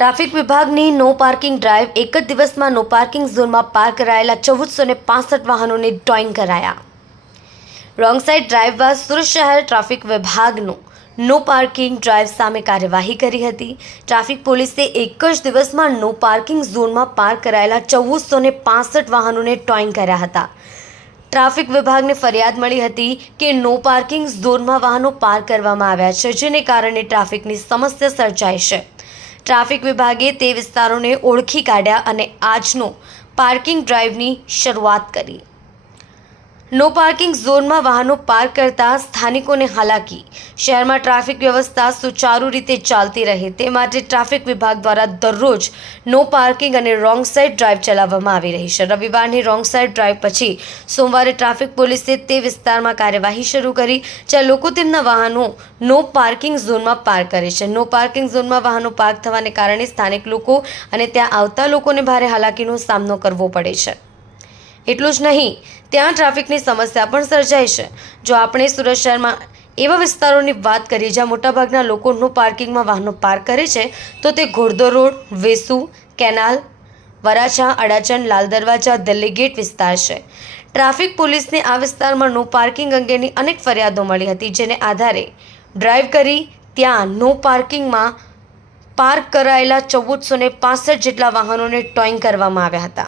Traffic વિભાગની no parking drive એક જ દિવસમાં નો પાર્કિંગ ઝોનમાં પાર્ક કરાયેલા ચૌદસો ને પાસઠ વાહનોને ડ્રોઈંગ કરાયા. રોંગ સાઇડ ડ્રાઈવ સુરત શહેર ટ્રાફિક વિભાગનું નો પાર્કિંગ ડ્રાઈવ સામે કાર્યવાહી કરી હતી. ટ્રાફિક પોલીસે એક જ દિવસમાં નો પાર્કિંગ ઝોનમાં પાર્ક કરાયેલા ચૌદસો ને પાસઠ વાહનોને ટોઈંગ કર્યા હતા. ટ્રાફિક વિભાગને ફરિયાદ મળી હતી કે નો પાર્કિંગ ઝોનમાં વાહનો પાર્ક કરવામાં આવ્યા છે, જેને કારણે ટ્રાફિકની સમસ્યા સર્જાય છે. ટ્રાફિક વિભાગે તે વિસ્તારોને ઓળખી કાઢ્યા અને આજનો પાર્કિંગ ડ્રાઈવની શરૂઆત કરી. નો પાર્કિંગ ઝોનમાં વાહનો પાર્ક કરતા સ્થાનિકોને હાલાકી શહેરમાં ટ્રાફિક વ્યવસ્થા સુચારુ રીતે ચાલતી રહે. તે માટે ટ્રાફિક વિભાગ દ્વારા દરરોજ નો પાર્કિંગ અને રોંગ સાઇડ ડ્રાઈવ ચલાવવામાં આવી રહી છે. રવિવારની રોંગ સાઇડ ડ્રાઈવ પછી સોમવારે ટ્રાફિક પોલીસે તે વિસ્તારમાં કાર્યવાહી શરૂ કરી, જ્યાં લોકો તેમના વાહનો નો પાર્કિંગ ઝોનમાં પાર્ક કરે છે. નો પાર્કિંગ ઝોનમાં વાહનો પાર્ક થવાને કારણે સ્થાનિક લોકો અને ત્યાં આવતા લોકોને ભારે હાલાકીનો સામનો કરવો પડે છે. એટલું જ નહીં, ત્યાં ટ્રાફિકની સમસ્યા પણ સર્જાય છે. જો આપણે સુરત શહેરમાં એવા વિસ્તારોની વાત કરીએ, જ્યાં મોટાભાગના લોકો નો પાર્કિંગમાં વાહનો પાર્ક કરે છે, તો તે Ghoddod road, Vesu, canal, Varachha, Adajan, Lal Darwaja, Delhi gate વિસ્તાર છે. ટ્રાફિક પોલીસને આ વિસ્તારમાં નો પાર્કિંગ અંગેની અનેક ફરિયાદો મળી હતી, જેને આધારે ડ્રાઈવ કરી ત્યાં નો પાર્કિંગમાં પાર્ક કરાયેલા ચૌદસો ને પાસઠ જેટલા વાહનોને ટોઈંગ કરવામાં આવ્યા હતા.